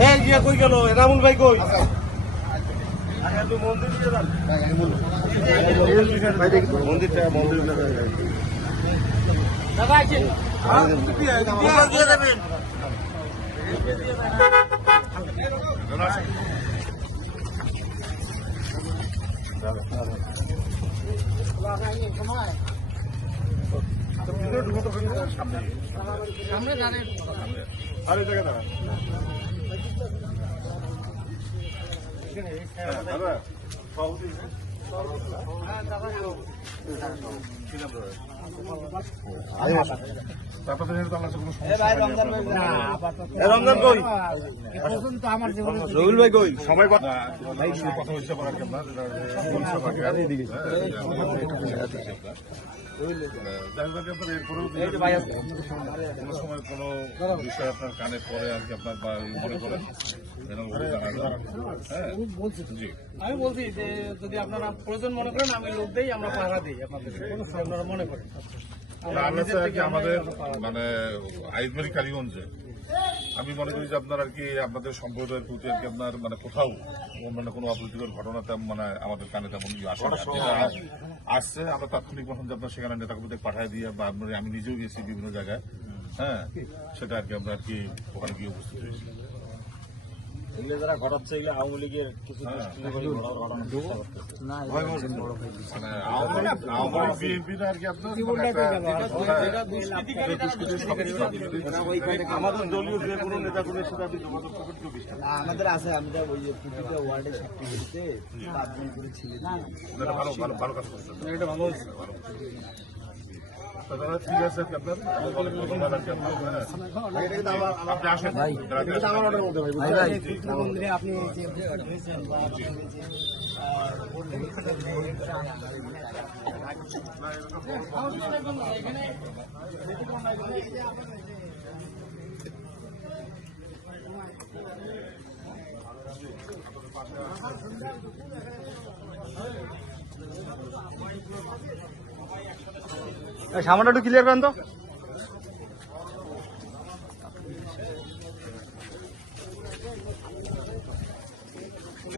এই গিয়া কই গেল রামুল ভাই কই মন্দিরটা মন্দির দিয়ে দেবেন আরে জায়গা দাঁড়া রবিউল ভাই কই? সবাই কথা কথা হচ্ছে কোনো সময় কোনো বিষয় আপনার কানে আর কি আপনার মনে করেন আমি বলছি যে যদি আপনারা প্রয়োজন মনে করেন আমি লোক দেই আমরা পাহারা দিই আপনাদের আপনারা মনে করেন আমাদের মানে আইজমারি কালীগঞ্জে? আমি মনে করি যে আপনার আর কি আপনাদের সম্প্রদায়ের প্রতি আর কি আপনার মানে কোথাও অন্যান্য কোনো অপ্রীতিকর ঘটনা তেমন মানে আমাদের কানে তেমন আসে আসছে আমরা তাৎক্ষণিক মতন যে আপনার সেখানে নেতা কর্মীদের পাঠিয়ে দিয়ে বা আপনার আমি নিজেও গেছি বিভিন্ন জায়গায় হ্যাঁ সেটা আর কি আমরা আর কি ওখানে গিয়ে উপস্থিত হয়েছি। এগুলো যারা ঘটাচ্ছে এগুলো আওয়ামী লীগের কিছু আমাদের দলীয় যে কোনো নেতা কর্মীর সাথে আপনি যোগাযোগ করবেন আমাদের আছে আমরা ওই যে প্রতিটা ওয়ার্ডে সেক্রেটারিতে পাঁচ জন করে ছিলেন ভালো ভালো ভালো কাজ করছেন এটা ভালো আপনি যে হয়েছেন বা আপনি যে সামানটা একটু ক্লিয়ার করেন তো।